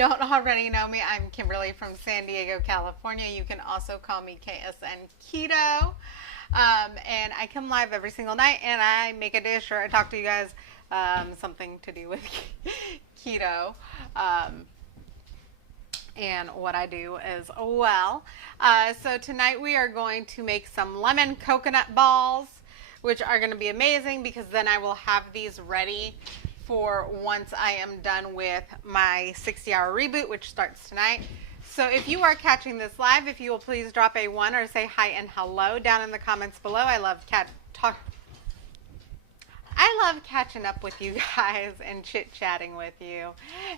don't already know me, I'm Kimberly from San Diego, California. You can also call me KSN Keto. And I come live every single night and I make a dish or I talk to you guys something to do with keto. And what I do as well. So tonight we are going to make some lemon coconut balls, which are going to be amazing because then I will have these ready for once I am done with my 60-hour reboot, which starts tonight. So if you are catching this live, if you will please drop a 1 or say hi and hello down in the comments below. I love catching up with you guys and chit-chatting with you.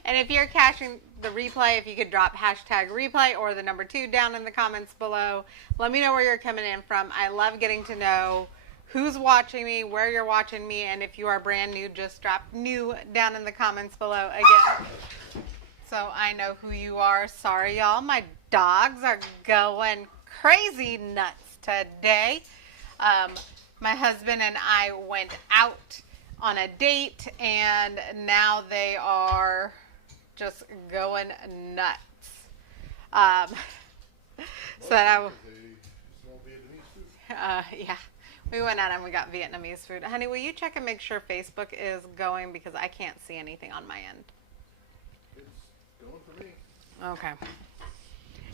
And if you're catching the replay, if you could drop hashtag replay or the number 2 down in the comments below, let me know where you're coming in from. I love getting to know who's watching me, where you're watching me, and if you are brand new, just drop new down in the comments below again, so I know who you are. Sorry, y'all. My dogs are going crazy nuts today. My husband and I went out on a date, and now they are just going nuts. Yeah. We went out and we got Vietnamese food. Honey, will you check and make sure Facebook is going because I can't see anything on my end? It's going for me. Okay.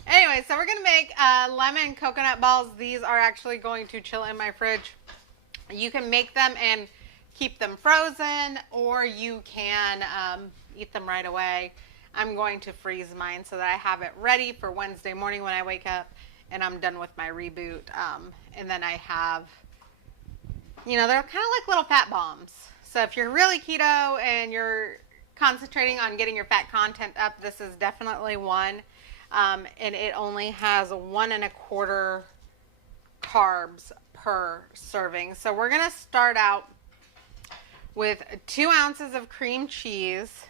Anyway, so we're going to make lemon coconut balls. These are actually going to chill in my fridge. You can make them and keep them frozen, or you can eat them right away. I'm going to freeze mine so that I have it ready for Wednesday morning when I wake up and I'm done with my reboot. And then I have, you know, they're kind of like little fat bombs. So if you're really keto and you're concentrating on getting your fat content up, this is definitely one. And it only has 1 1/4 carbs per serving. So we're going to start out with 2 ounces of cream cheese.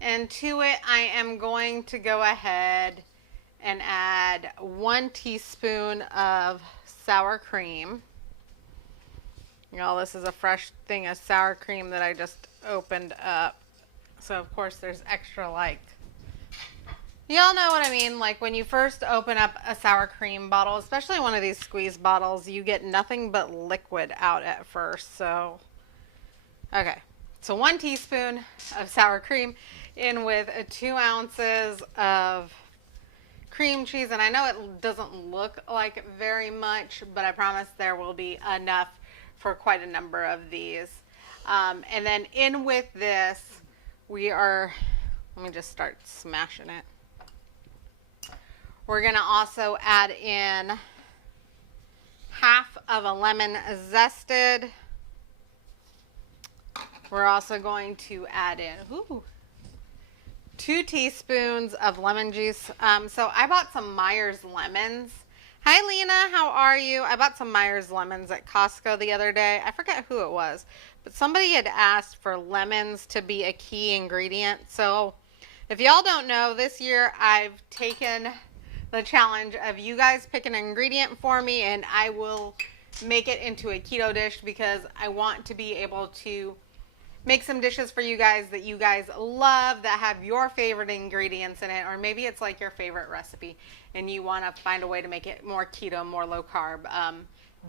And to it, I am going to go ahead and add 1 teaspoon of sour cream. Y'all, this is a fresh thing of sour cream that I just opened up. So, of course, there's extra, like, y'all know what I mean. Like, when you first open up a sour cream bottle, especially one of these squeeze bottles, you get nothing but liquid out at first. So, okay. So, 1 teaspoon of sour cream in with 2 ounces of cream cheese. And I know it doesn't look like very much, but I promise there will be enough for quite a number of these. And then in with this, let me just start smashing it. We're going to also add in half of a lemon zested. We're also going to add in 2 teaspoons of lemon juice. So I bought some Myers lemons. Hi, Lena. How are you? I bought some Myers lemons at Costco the other day. I forget who it was, but somebody had asked for lemons to be a key ingredient. So if y'all don't know, this year I've taken the challenge of you guys pick an ingredient for me and I will make it into a keto dish because I want to be able to make some dishes for you guys that you guys love that have your favorite ingredients in it, or maybe it's like your favorite recipe and you want to find a way to make it more keto, more low carb,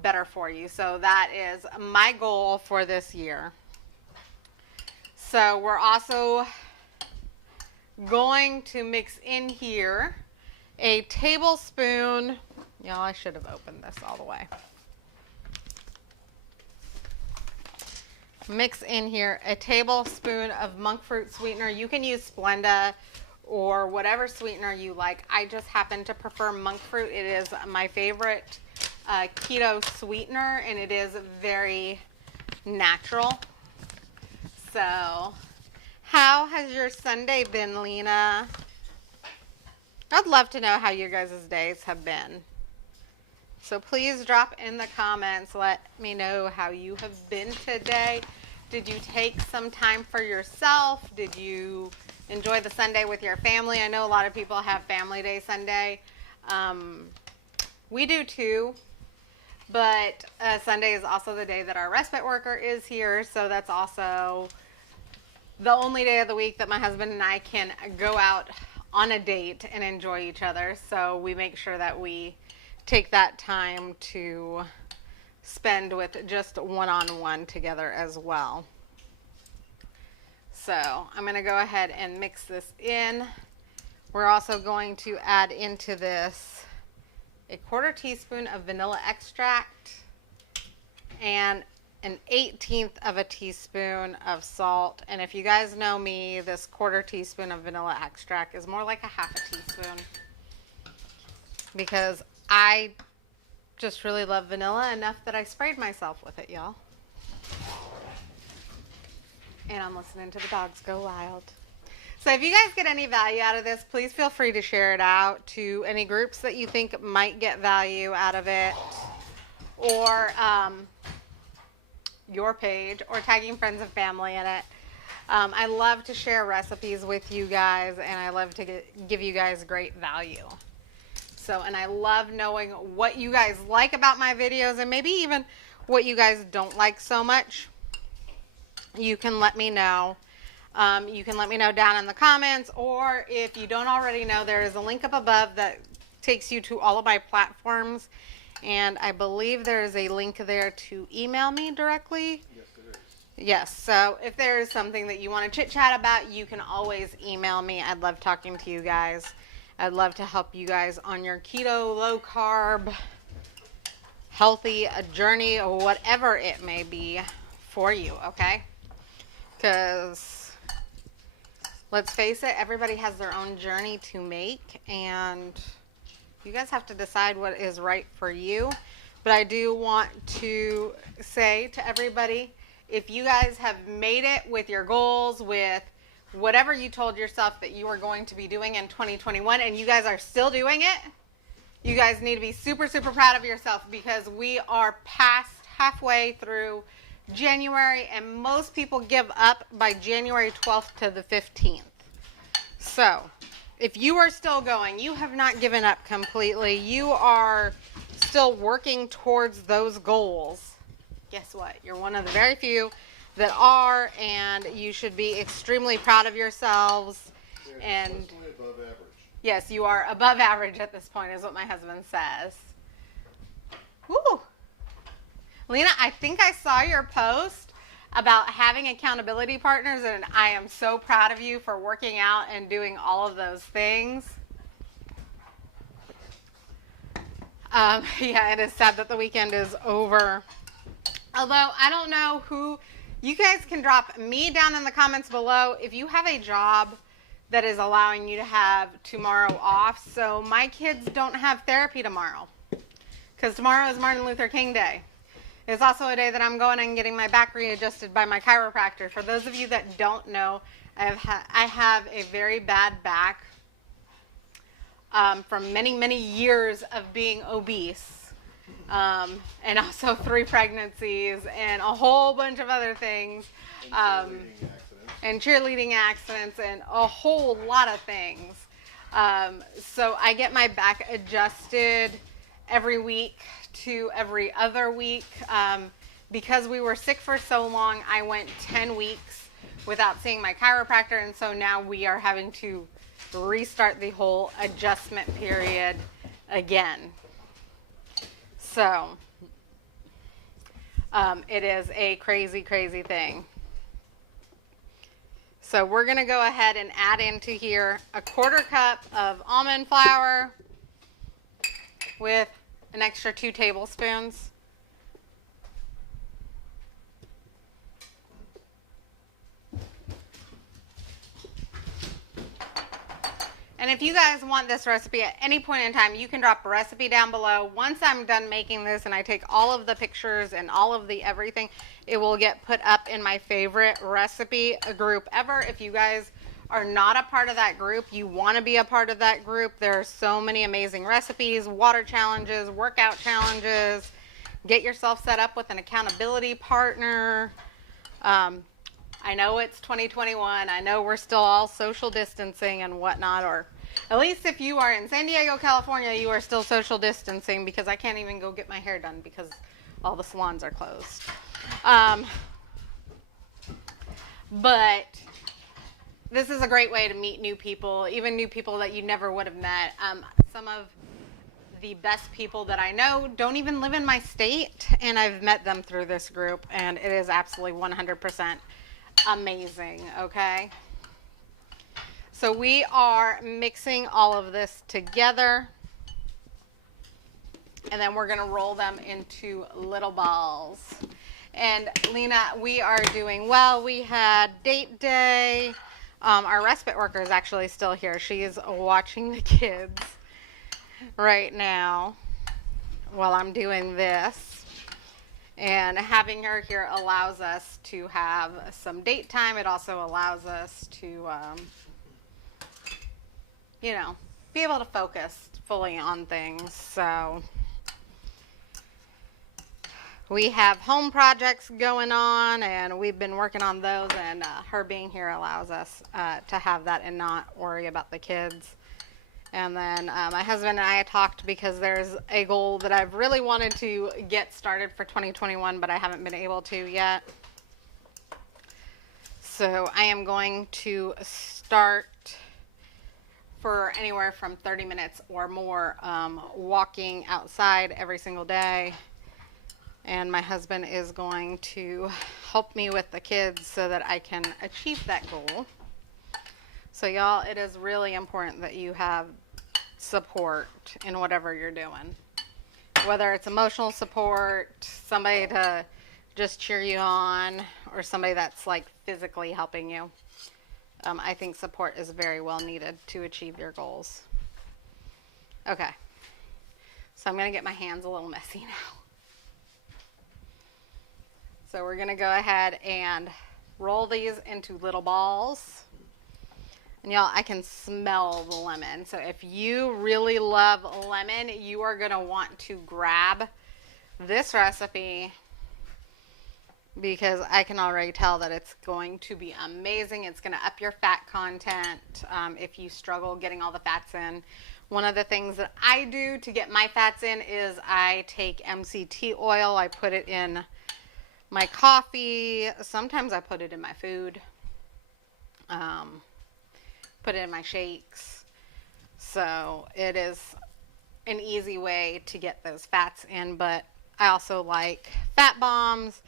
better for you. So that is my goal for this year. So we're also going to mix in here a tablespoon. Y'all, I should have opened this all the way. Mix in here a tablespoon of monk fruit sweetener. You can use Splenda or whatever sweetener you like. I just happen to prefer monk fruit. It is my favorite keto sweetener, and it is very natural. So, how has your Sunday been, Lena? I'd love to know how your guys' days have been. So please drop in the comments. Let me know how you have been today. Did you take some time for yourself? Did you enjoy the Sunday with your family? I know a lot of people have Family Day Sunday. We do too. But Sunday is also the day that our respite worker is here. So that's also the only day of the week that my husband and I can go out on a date and enjoy each other. So we make sure that we take that time to spend with just one-on-one together as well. So I'm going to go ahead and mix this in. We're also going to add into this a 1/4 teaspoon of vanilla extract and an 1/18 of a teaspoon of salt. And if you guys know me, this 1/4 teaspoon of vanilla extract is more like a 1/2 teaspoon because I just really love vanilla enough that I sprayed myself with it, y'all. And I'm listening to the dogs go wild. So if you guys get any value out of this, please feel free to share it out to any groups that you think might get value out of it, or your page, or tagging friends and family in it. I love to share recipes with you guys, and I love to give you guys great value. So, and I love knowing what you guys like about my videos, and maybe even what you guys don't like so much. You can let me know. You can let me know down in the comments, or if you don't already know, there is a link up above that takes you to all of my platforms, and I believe there is a link there to email me directly. Yes, it is. Yes, so if there is something that you want to chit chat about, you can always email me. I'd love talking to you guys. I'd love to help you guys on your keto, low carb, healthy journey, or whatever it may be for you, okay? Because let's face it, everybody has their own journey to make, and you guys have to decide what is right for you. But I do want to say to everybody, if you guys have made it with your goals, with whatever you told yourself that you were going to be doing in 2021, and you guys are still doing it, you guys need to be super, super proud of yourself, because we are past halfway through January, and most people give up by January 12th to the 15th. So if you are still going, you have not given up completely, you are still working towards those goals, guess what? You're one of the very few that are, and you should be extremely proud of yourselves. And above average. Yes, you are above average at this point, is what my husband says. Woo! Lena, I think I saw your post about having accountability partners, and I am so proud of you for working out and doing all of those things. Yeah, it is sad that the weekend is over. Although, I don't know who... You guys can drop me down in the comments below if you have a job that is allowing you to have tomorrow off. So my kids don't have therapy tomorrow, because tomorrow is Martin Luther King Day. It's also a day that I'm going and getting my back readjusted by my chiropractor. For those of you that don't know, I have a very bad back from many, many years of being obese. And also 3 pregnancies and a whole bunch of other things, and cheerleading accidents and a whole lot of things. So I get my back adjusted every week to every other week. Because we were sick for so long, I went 10 weeks without seeing my chiropractor, and so now we are having to restart the whole adjustment period again. So, it is a crazy, crazy thing. So we're going to go ahead and add into here a 1/4 cup of almond flour with an extra 2 tablespoons. And if you guys want this recipe at any point in time, you can drop a recipe down below. Once I'm done making this and I take all of the pictures and all of the everything, it will get put up in my favorite recipe group ever. If you guys are not a part of that group, you want to be a part of that group, there are so many amazing recipes, water challenges, workout challenges. Get yourself set up with an accountability partner. I know it's 2021. I know we're still all social distancing and whatnot, or at least if you are in San Diego, California, you are still social distancing, because I can't even go get my hair done because all the salons are closed. But this is a great way to meet new people, even new people that you never would have met. Some of the best people that I know don't even live in my state, and I've met them through this group, and it is absolutely 100% amazing, okay? So we are mixing all of this together, and then we're going to roll them into little balls. And Lena, we are doing well. We had date day. Our respite worker is actually still here. She is watching the kids right now while I'm doing this. And having her here allows us to have some date time. It also allows us to, you know, be able to focus fully on things. So we have home projects going on, and we've been working on those, and her being here allows us to have that and not worry about the kids. And then my husband and I talked because there's a goal that I've really wanted to get started for 2021, but I haven't been able to yet. So I am going to start for anywhere from 30 minutes or more walking outside every single day. And my husband is going to help me with the kids so that I can achieve that goal. So y'all, it is really important that you have support in whatever you're doing. Whether it's emotional support, somebody to just cheer you on, or somebody that's like physically helping you. I think support is very well needed to achieve your goals. Okay. So I'm going to get my hands a little messy now. So we're going to go ahead and roll these into little balls. And y'all, I can smell the lemon. So if you really love lemon, you are going to want to grab this recipe because I can already tell that it's going to be amazing. It's going to up your fat content if you struggle getting all the fats in. One of the things that I do to get my fats in is I take MCT oil. I put it in my coffee. Sometimes I put it in my food. Put it in my shakes. So it is an easy way to get those fats in, but I also like fat bombs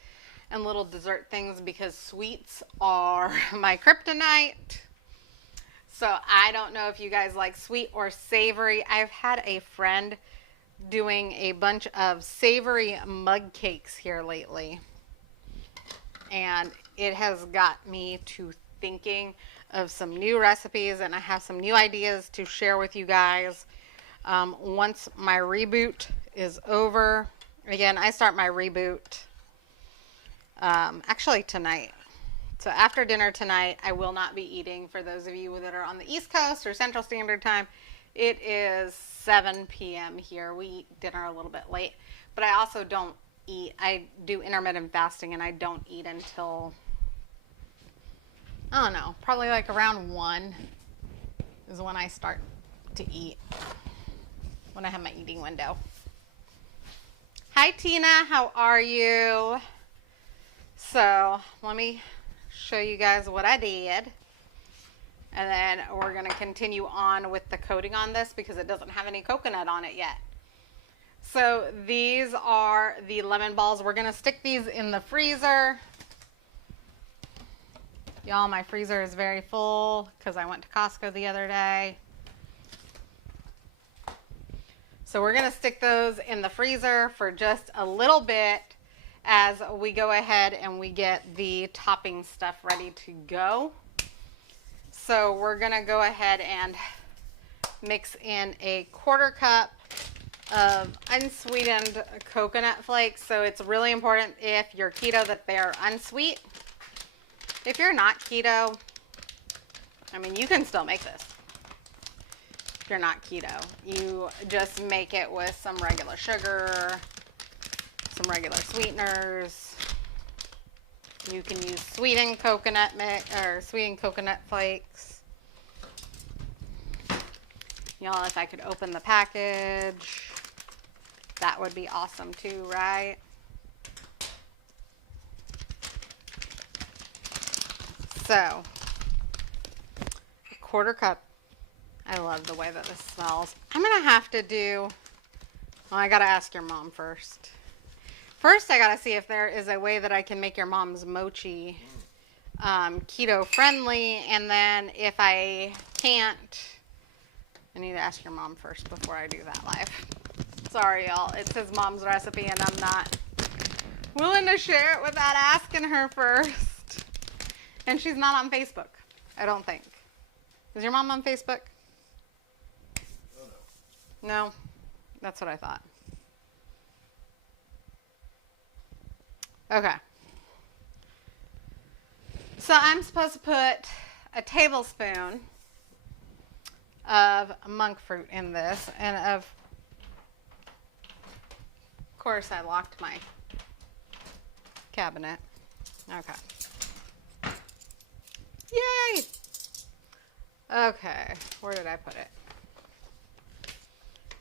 and little dessert things because sweets are my kryptonite. So I don't know if you guys like sweet or savory. I've had a friend doing a bunch of savory mug cakes here lately, and it has got me to thinking of some new recipes, and I have some new ideas to share with you guys once my reboot is over. Again, I start my reboot actually tonight. So after dinner tonight, I will not be eating. For those of you that are on the East Coast or Central Standard Time, it is 7 p.m. here. We eat dinner a little bit late, but I also don't eat. I do intermittent fasting, and I don't eat until, I don't know, probably like around 1 is when I start to eat, when I have my eating window. Hi, Tina. How are you? So let me show you guys what I did. And then we're going to continue on with the coating on this because it doesn't have any coconut on it yet. So these are the lemon balls. We're going to stick these in the freezer. Y'all, my freezer is very full because I went to Costco the other day. So we're going to stick those in the freezer for just a little bit as we go ahead and we get the topping stuff ready to go. So we're going to go ahead and mix in a 1/4 cup of unsweetened coconut flakes. So it's really important if you're keto that they're unsweet. If you're not keto, I mean, you can still make this. If you're not keto, you just make it with some regular sugar, some regular sweeteners. You can use sweetened coconut mix or sweetened coconut flakes. Y'all, if I could open the package, that would be awesome too, right? So 1/4 cup. I love the way that this smells. I'm going to have to do, well, I got to ask your mom first. First, I got to see if there is a way that I can make your mom's mochi keto friendly. And then if I can't, I need to ask your mom first before I do that live. Sorry, y'all. It's his mom's recipe, and I'm not willing to share it without asking her first. And she's not on Facebook, I don't think. Is your mom on Facebook? Oh, no. No? That's what I thought. Okay. So I'm supposed to put a tablespoon of monk fruit in this, and of course I locked my cabinet. Okay. Yay! Okay, where did I put it?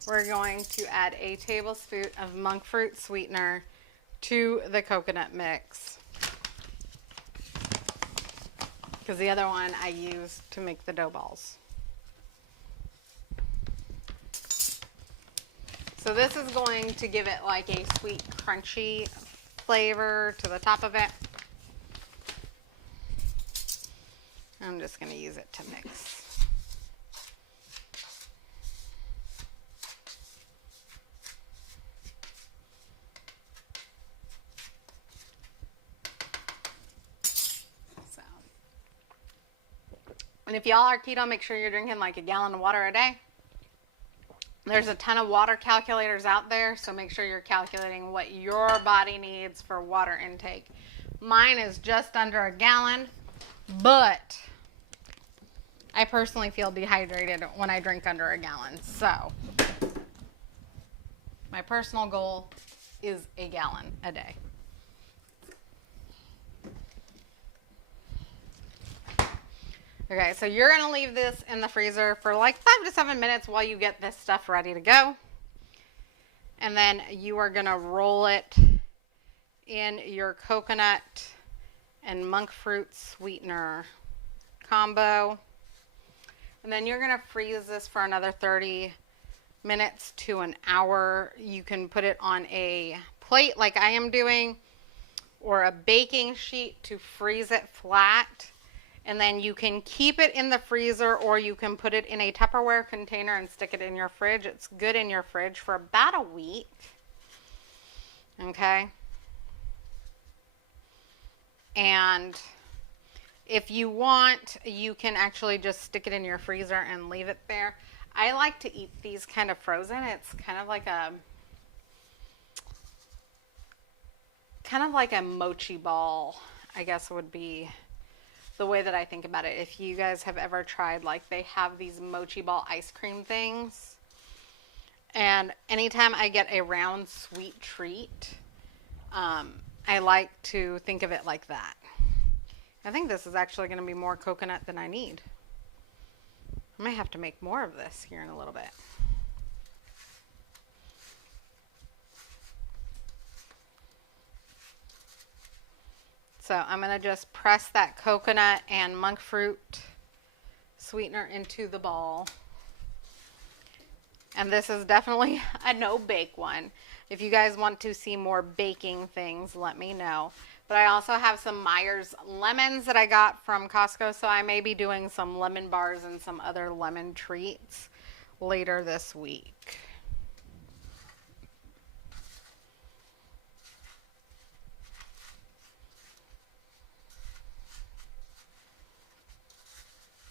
We're going to add a tablespoon of monk fruit sweetener to the coconut mix, because the other one I used to make the dough balls. So this is going to give it like a sweet, crunchy flavor to the top of it. I'm just going to use it to mix. So, and if y'all are keto, make sure you're drinking like a gallon of water a day. There's a ton of water calculators out there, so make sure you're calculating what your body needs for water intake. Mine is just under a gallon, but I personally feel dehydrated when I drink under a gallon. So my personal goal is a gallon a day. Okay, so you're going to leave this in the freezer for like 5 to 7 minutes while you get this stuff ready to go. And then you are going to roll it in your coconut and monk fruit sweetener combo. And then you're going to freeze this for another 30 minutes to an hour. You can put it on a plate like I am doing, or a baking sheet to freeze it flat. And then you can keep it in the freezer, or you can put it in a Tupperware container and stick it in your fridge. It's good in your fridge for about a week. Okay. And if you want, you can actually just stick it in your freezer and leave it there. I like to eat these kind of frozen. It's kind of like a mochi ball, I guess would be the way that I think about it. If you guys have ever tried, like, they have these mochi ball ice cream things, and anytime I get a round sweet treat, I like to think of it like that. I think this is actually going to be more coconut than I need. I might have to make more of this here in a little bit. So I'm going to just press that coconut and monk fruit sweetener into the ball. And this is definitely a no-bake one. If you guys want to see more baking things, let me know. But I also have some Myers lemons that I got from Costco, so I may be doing some lemon bars and some other lemon treats later this week.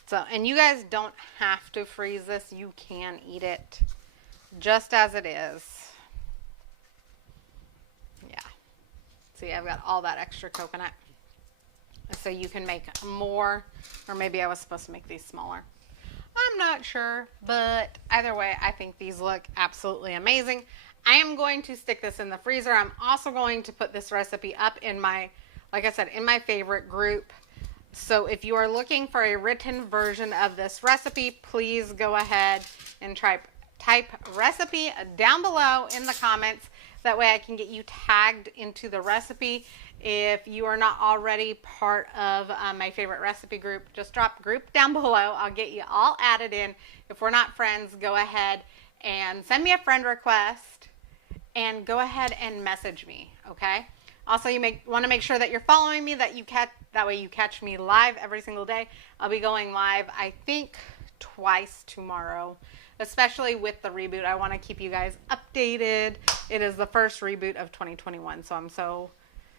So, and you guys don't have to freeze this. You can eat it just as it is. Yeah. See, I've got all that extra coconut. So you can make more, or maybe I was supposed to make these smaller. I'm not sure, but either way, I think these look absolutely amazing. I am going to stick this in the freezer. I'm also going to put this recipe up in my, like I said, in my favorite group. So if you are looking for a written version of this recipe, please go ahead and type recipe down below in the comments. That way I can get you tagged into the recipe. If you are not already part of my favorite recipe group, just drop group down below. I'll get you all added in. If we're not friends, go ahead and send me a friend request and go ahead and message me, okay? Also, you want to make sure that you're following me, that way you catch me live every single day. I'll be going live, I think, twice tomorrow, especially with the reboot. I want to keep you guys updated. It is the first reboot of 2021, so I'm so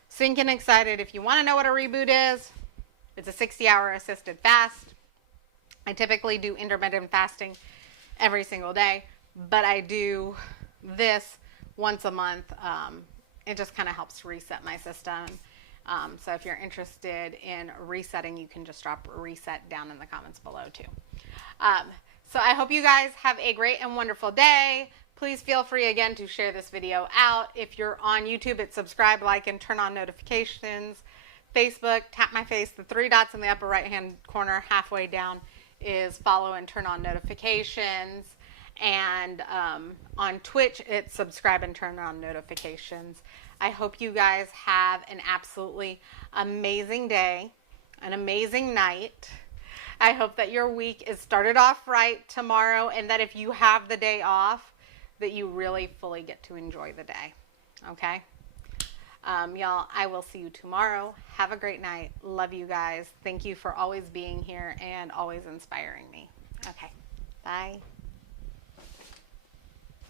stinking excited. If you want to know what a reboot is, it's a 60-hour assisted fast. I typically do intermittent fasting every single day, but I do this once a month. It just kind of helps reset my system. So if you're interested in resetting, you can just drop reset down in the comments below too. So I hope you guys have a great and wonderful day. Please feel free again to share this video out. If you're on YouTube, it's subscribe, like, and turn on notifications. Facebook, tap my face. The 3 dots in the upper right-hand corner halfway down is follow and turn on notifications. And on Twitch, it's subscribe and turn on notifications. I hope you guys have an absolutely amazing day, an amazing night. I hope that your week is started off right tomorrow, and that if you have the day off, that you really fully get to enjoy the day. Okay? Y'all, I will see you tomorrow. Have a great night. Love you guys. Thank you for always being here and always inspiring me. Okay. Bye.